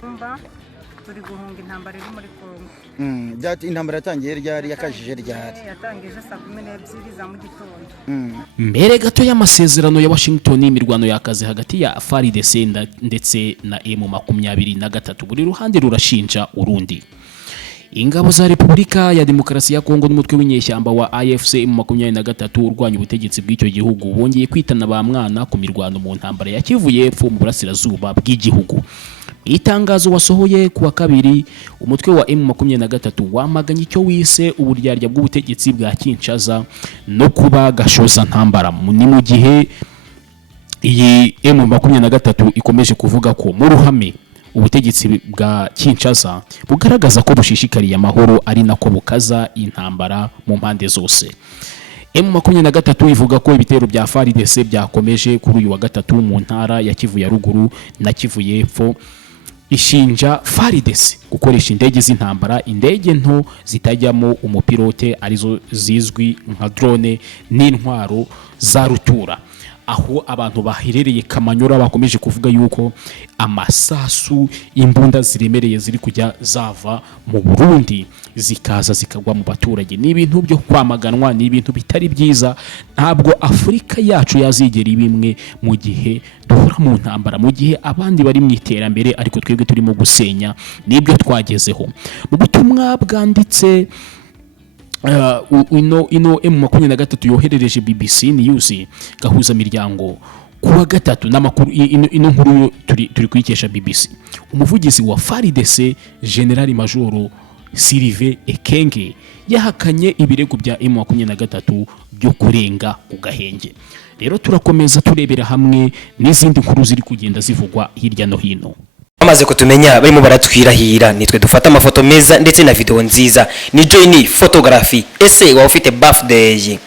Tumba turi guhunga intambara iri muri Kongo. Intambara yatangiye ryari yakajije ryari? Yatangije saa 12 za mu gitondo. Mbere gato y'amasezerano ya Washington imirwano yakaze hagati ya FARDC ndetse na M23 buri ruhande rurashinja urundi. Ingabo za Repubulika ya Demokarasi ya Kongo n'umutwe w'inyeshyamba wa AFC M23 urwanya ubutegetsi bw'icyo gihugu bongeye kwitana ba mwana ku mirwano mu ntambara ya Kivu y'Epfo mu burasirazuba bw'igihugu. Itangazo wasohoye kuwa kabiri umutwe wa M23 wamaganye icyo wise uburyarya bw'ubutegetsi bwa Kinshasa no kuba gashoza ntambara ni mu gihe iyi M23 ikomeje kuvuga ko mu ruhame ubutegetsi bwa Kinshasa bugaragaza ko bushishikariye amahoro ari nako bukaza intambara mu mpande zose. M23 ivuga ko ibitero bya FARDC byakomeje kuri uyu wa gatatu mu ntara ya Kivu ya ruguru na Kivu y'Epfo. Ishinja FARDC gukoresha indege z'intambara, indege nto zitajyamo umupilote arizo zizwi nka drone n'intwaro za rutura, aho abantu baherereye Kamanyura bakomeje kuvuga yuko amasasu imbunda ziremereye ziri kujya zava mu Burundi zikaza zikagwa mu baturage. Ni ibintu byo kwamaganwa, ni ibintu bitari byiza. Ntabwo Afurika yacu yazigera bimwe mu gihe duhura mu ntambara, mu gihe abandi bari mu iterambere ariko twebwe turimo gusenya. Nibyo twagezeho. Mu butumwa bwanditse ino M23 yoherereje BBC News gahuza miryango kuwa gatatu n'amakuru ino nkuru turi kwikesha BBC. Umuvugizi wa FARDC General Major Sylvain Ekenge yahakanye ibirego bya M23 byo kurenga ugahenge. Rero turakomeza turebera hamwe n'izindi nkuru ziri kugenda zivugwa hirya no hino. Amaze kutumenya barimo baratwirahira, nitwe dufata amafoto meza ndetse na video nziza. Ni Joy Photography. Ese wa ufite birthday,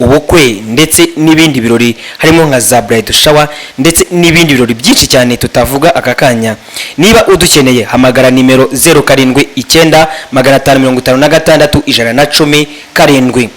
ubukwe ndetse n'ibindi birori harimo nka za bridal shower ndetse n'ibindi birori byinshi cyane tutavuga akakanya. Niba udukeneye hamagara nimero 079556 110 7.